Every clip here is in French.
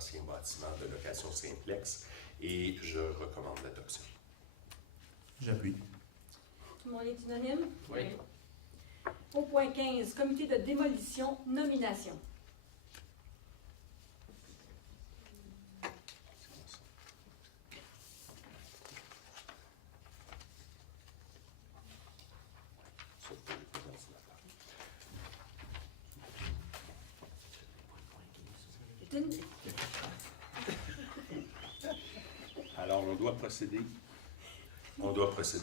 ancien bâtiment de location simplex et je recommande l'adoption. J'appuie. Tout le monde est unanime? Oui. Au point 15, comité de démolition, nomination. Alors, on doit procéder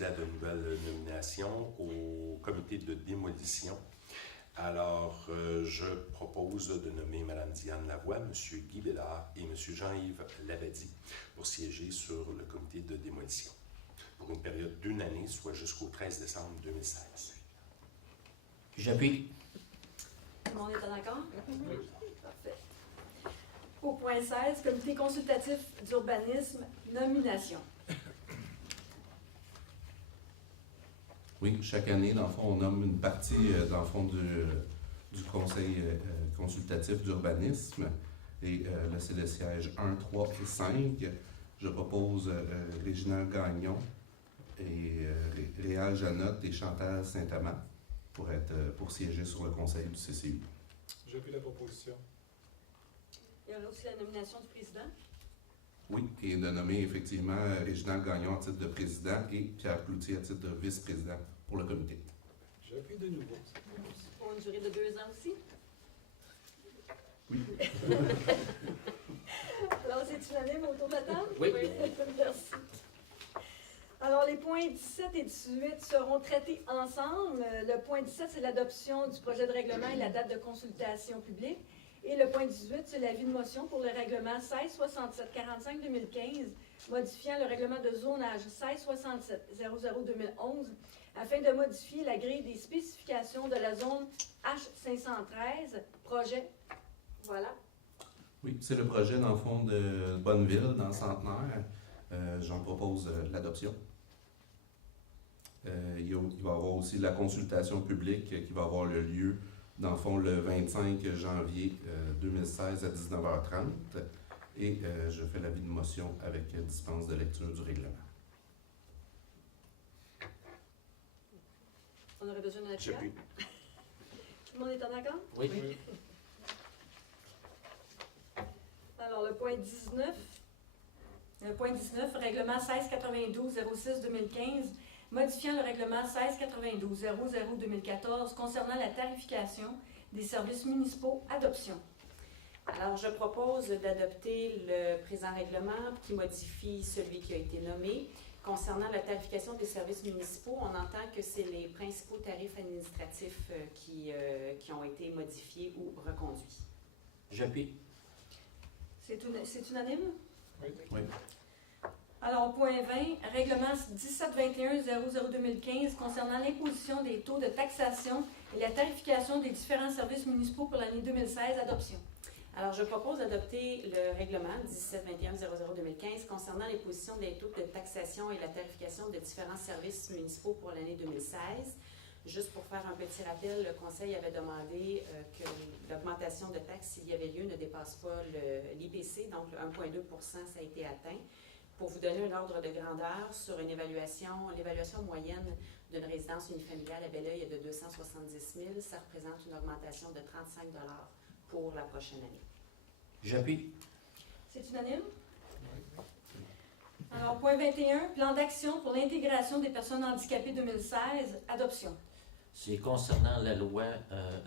à de nouvelles nominations au comité de démolition. Alors, je propose de nommer Mme Diane Lavoie, M. Guy Bédard et M. Jean-Yves Labadie pour siéger sur le comité de démolition pour une période d'1 année, soit jusqu'au 13 décembre 2016. J'appuie. Tout le monde est en accord? Parfait. Au point 16, comité consultatif d'urbanisme, nomination. Oui, chaque année, dans le fond, on nomme une partie, dans le fond, du conseil consultatif d'urbanisme. Et là, c'est le siège 1, 3 et 5. Je propose Réginald Gagnon et Réal Janotte et Chantal Saint-Amand pour siéger sur le conseil du CCU. J'appuie la proposition. Il y aura aussi la nomination du président. Oui, et de nommer effectivement Réginald Gagnon à titre de président et Pierre Cloutier à titre de vice-président pour le comité. J'appuie de nouveau. Pour une durée de 2 ans aussi. Oui. Alors, c'est unanime autour de la table? Oui. Merci. Alors, les points 17 et 18 seront traités ensemble. Le point 17, c'est l'adoption du projet de règlement et la date de consultation publique. Et le point 18, c'est l'avis de motion pour le règlement 1667-45-2015, modifiant le règlement de zonage 1667-00-2011, afin de modifier la grille des spécifications de la zone H513, projet. Voilà. Oui, c'est le projet, dans le fond, de Bonneville, dans le Centenaire. J'en propose l'adoption. Il va y avoir aussi la consultation publique qui va avoir le lieu, dans le fond, le 25 janvier 2016 à 19h30. Et je fais l'avis de motion avec dispense de lecture du règlement. On aurait besoin d'un appui. J'appuie. Tout le monde est en accord? Oui. Alors, le point 19. Le point 19, règlement 1692-06-2015, modifiant le règlement 1692-00-2014 concernant la tarification des services municipaux, adoption. Alors, je propose d'adopter le présent règlement qui modifie celui qui a été nommé. Concernant la tarification des services municipaux, on entend que c'est les principaux tarifs administratifs qui ont été modifiés ou reconduits. J'appuie. C'est unanime? Oui. Oui. Alors, point 20, règlement 1721-00-2015 concernant l'imposition des taux de taxation et la tarification des différents services municipaux pour l'année 2016, adoption. Alors, je propose d'adopter le règlement 1721-00-2015 concernant l'imposition des taux de taxation et la tarification de différents services municipaux pour l'année 2016. Juste pour faire un petit rappel, le Conseil avait demandé que l'augmentation de taxes, s'il y avait lieu, ne dépasse pas l'IPC, donc le 1,2 %, ça a été atteint. Pour vous donner un ordre de grandeur sur l'évaluation moyenne d'une résidence unifamiliale à Belleuil est de 270 000. Ça représente une augmentation de 35 $ pour la prochaine année. J'appuie. C'est unanime? Alors, point 21, plan d'action pour l'intégration des personnes handicapées 2016, adoption. C'est concernant la loi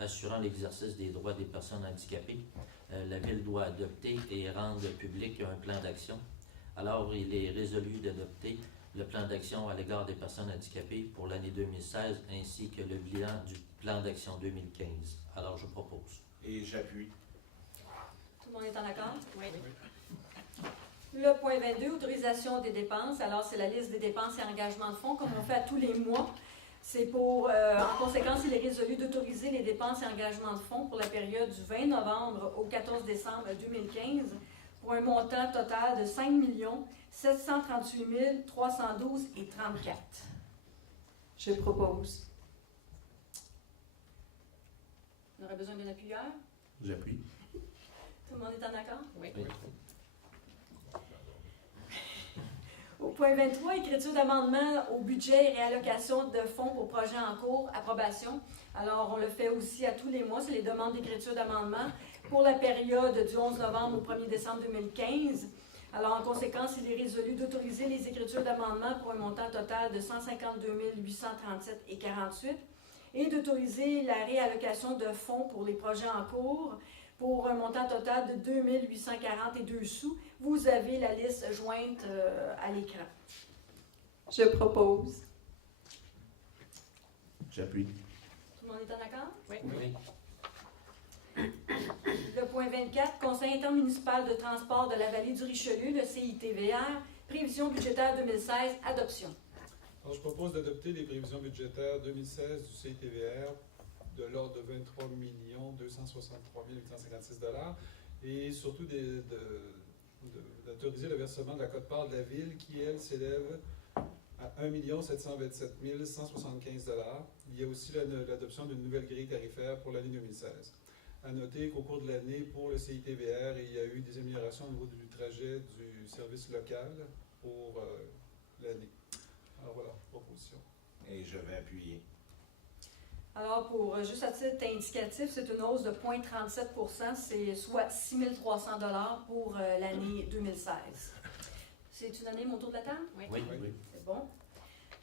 assurant l'exercice des droits des personnes handicapées. La Ville doit adopter et rendre public un plan d'action. Alors, il est résolu d'adopter le plan d'action à l'égard des personnes handicapées pour l'année 2016 ainsi que le bilan du plan d'action 2015. Alors, je propose. Et j'appuie. Tout le monde est en accord? Oui. Le point 22, autorisation des dépenses. Alors, c'est la liste des dépenses et engagements de fonds, comme on fait à tous les mois. C'est pour, en conséquence, il est résolu d'autoriser les dépenses et engagements de fonds pour la période du 20 novembre au 14 décembre 2015 pour un montant total de 5 738 312,34. Je propose. On aurait besoin d'un appuyeur? J'appuie. Tout le monde est en accord? Oui. Oui. Point 23, écriture d'amendement au budget et réallocation de fonds pour projets en cours, approbation. Alors, on le fait aussi à tous les mois, c'est les demandes d'écriture d'amendement pour la période du 11 novembre au 1er décembre 2015. Alors, en conséquence, il est résolu d'autoriser les écritures d'amendement pour un montant total de 152 837,48 et d'autoriser la réallocation de fonds pour les projets en cours pour un montant total de 2 842 sous. Vous avez la liste jointe à l'écran. Je propose. J'appuie. Tout le monde est en accord? Oui. Oui. Le point 24, Conseil intermunicipal de transport de la vallée du Richelieu, le CITVR, prévision budgétaire 2016, adoption. Alors, je propose d'adopter les prévisions budgétaires 2016 du CITVR de l'ordre de 23 263 856 $ et surtout d'autoriser le versement de la quote-part de la ville qui, elle, s'élève à 1 727 175 $. Il y a aussi l'adoption d'une nouvelle grille tarifaire pour l'année 2016. À noter qu'au cours de l'année, pour le CITVR, il y a eu des améliorations au niveau du trajet du service local pour l'année. Alors voilà, proposition. Et je vais appuyer. Alors, juste à titre indicatif, c'est une hausse de 0,37 %, c'est soit 6 300 $ pour l'année 2016. C'est unanime autour de la table? Oui. Oui. Oui. C'est bon.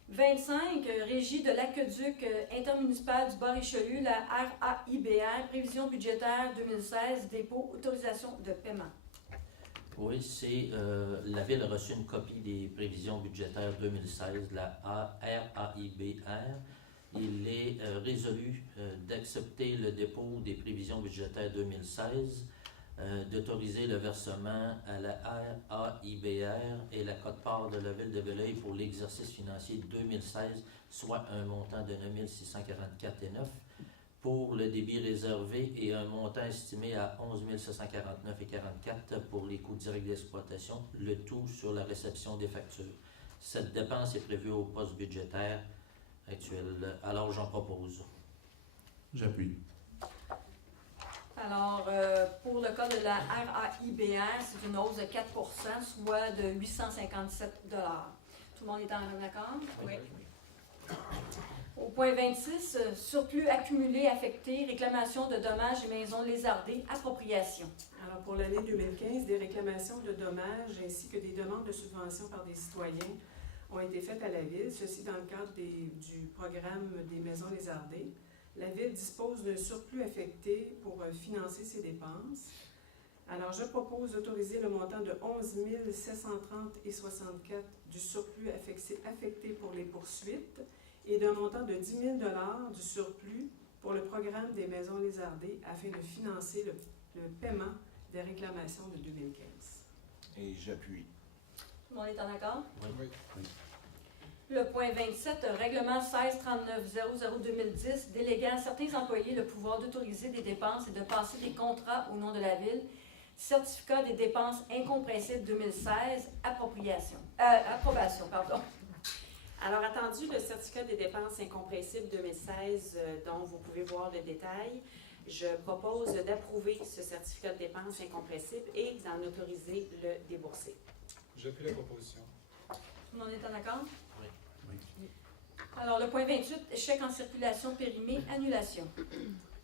25, Régie de l'aqueduc intermunicipal du Bas-Richelieu, la RAIBR, prévision budgétaire 2016, dépôt, autorisation de paiement. Oui, la Ville a reçu une copie des prévisions budgétaires 2016 de la RAIBR. Il est résolu d'accepter le dépôt des prévisions budgétaires 2016, d'autoriser le versement à la RAIBR et la quote-part de la Ville de Belleuil pour l'exercice financier 2016, soit un montant de 9 644,9 pour le débit réservé et un montant estimé à 11 749,44 pour les coûts directs d'exploitation, le tout sur la réception des factures. Cette dépense est prévue au poste budgétaire actuel. Alors, j'en propose. J'appuie. Alors, pour le cas de la RAIBR, c'est une hausse de 4 %, soit de 857 $. Tout le monde est en accord? Oui. Au point 26, surplus accumulé affecté, réclamation de dommages et maisons lézardées, appropriation. Alors, pour l'année 2015, des réclamations de dommages ainsi que des demandes de subventions par des citoyens ont été faites à la Ville, ceci dans le cadre du programme des maisons lézardées. La Ville dispose d'un surplus affecté pour financer ses dépenses. Alors, je propose d'autoriser le montant de 11 730,64 du surplus affecté pour les poursuites et d'un montant de 10 000 $ du surplus pour le programme des maisons lézardées afin de financer le paiement des réclamations de 2015. Et j'appuie. Tout le monde est en accord? Oui. Le point 27, règlement 1639-00-2010, déléguant à certains employés le pouvoir d'autoriser des dépenses et de passer des contrats au nom de la Ville. Certificat des dépenses incompressibles 2016, approbation. Alors, attendu le certificat des dépenses incompressibles 2016, dont vous pouvez voir le détail, je propose d'approuver ce certificat de dépenses incompressibles et d'en autoriser le débourser. J'appuie la proposition. Tout le monde est en accord? Oui. Oui. Alors, le point 28, chèque en circulation périmé, annulation.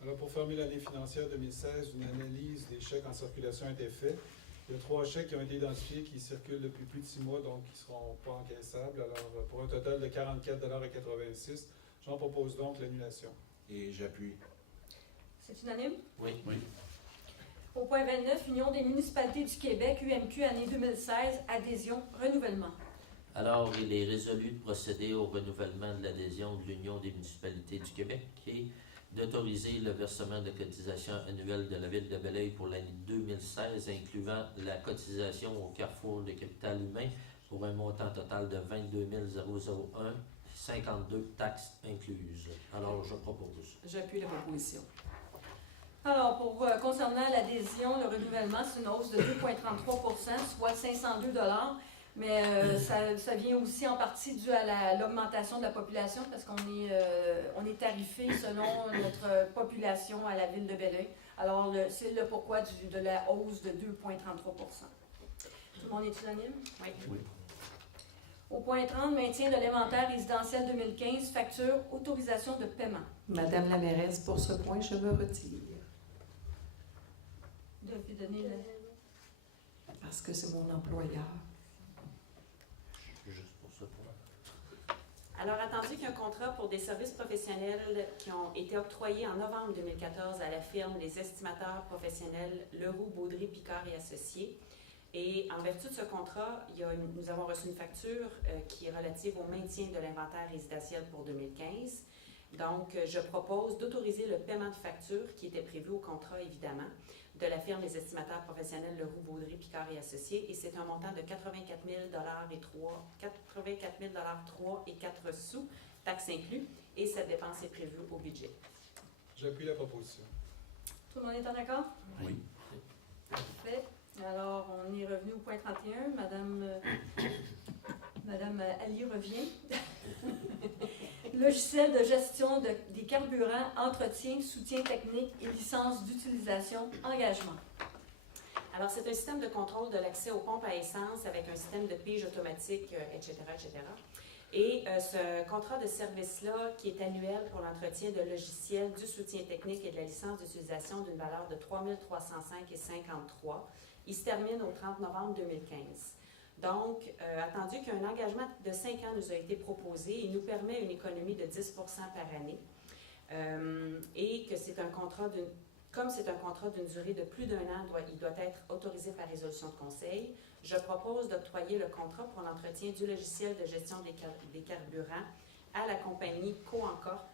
Alors, pour fermer l'année financière 2016, une analyse des chèques en circulation a été faite. Il y a 3 chèques qui ont été identifiés qui circulent depuis plus de 6 mois, donc qui ne seront pas encaissables. Alors, pour un total de 44,86 $, j'en propose donc l'annulation. Et j'appuie. C'est unanime? Oui. Oui. Au point 29, Union des municipalités du Québec, UMQ, année 2016, adhésion, renouvellement. Alors, il est résolu de procéder au renouvellement de l'adhésion de l'Union des municipalités du Québec et d'autoriser le versement de cotisation annuelle de la Ville de Belleuil pour l'année 2016, incluant la cotisation au Carrefour de Capital Humain pour un montant total de 22 001, 52 taxes incluses. Alors, je propose. J'appuie la proposition. Alors, concernant l'adhésion, le renouvellement, c'est une hausse de 2,33 %, soit 502 $. Mais ça vient aussi en partie dû à l'augmentation de la population parce qu'on est tarifé selon notre population à la Ville de Belleuil. Alors, c'est le pourquoi de la hausse de 2,33 %. Tout le monde est unanime? Oui. Oui. Au point 30, maintien de l'inventaire résidentiel 2015, facture, autorisation de paiement. Madame la mairesse, pour ce point, je me retire. Vous devez donner le... Parce que c'est mon employeur. Juste pour ce point. Alors, attendu qu'un contrat pour des services professionnels qui ont été octroyés en novembre 2014 à la firme Les Estimateurs professionnels Leroux, Baudry, Picard et Associés. Et en vertu de ce contrat, nous avons reçu une facture qui est relative au maintien de l'inventaire résidentiel pour 2015. Donc, je propose d'autoriser le paiement de facture qui était prévu au contrat, évidemment, de la firme Les Estimateurs professionnels Leroux, Baudry, Picard et Associés. Et c'est un montant de 84 000 3 et 4 sous, taxes inclus. Et cette dépense est prévue au budget. J'appuie la proposition. Tout le monde est en accord? Oui. Parfait. Alors, on est revenu au point 31. Madame Ali revient. Logiciel de gestion des carburants, entretien, soutien technique et licence d'utilisation, engagement. Alors, c'est un système de contrôle de l'accès aux pompes à essence avec un système de pige automatique, etc., etc. Et ce contrat de service-là, qui est annuel pour l'entretien de logiciels, du soutien technique et de la licence d'utilisation d'une valeur de 3 305,53, il se termine au 30 novembre 2015. Donc, attendu qu'un engagement de 5 ans nous a été proposé, il nous permet une économie de 10 par année et que c'est un contrat comme c'est un contrat d'une durée de plus d'1 an, il doit être autorisé par résolution de conseil. Je propose d'octroyer le contrat pour l'entretien du logiciel de gestion des carburants à la compagnie CoEncorp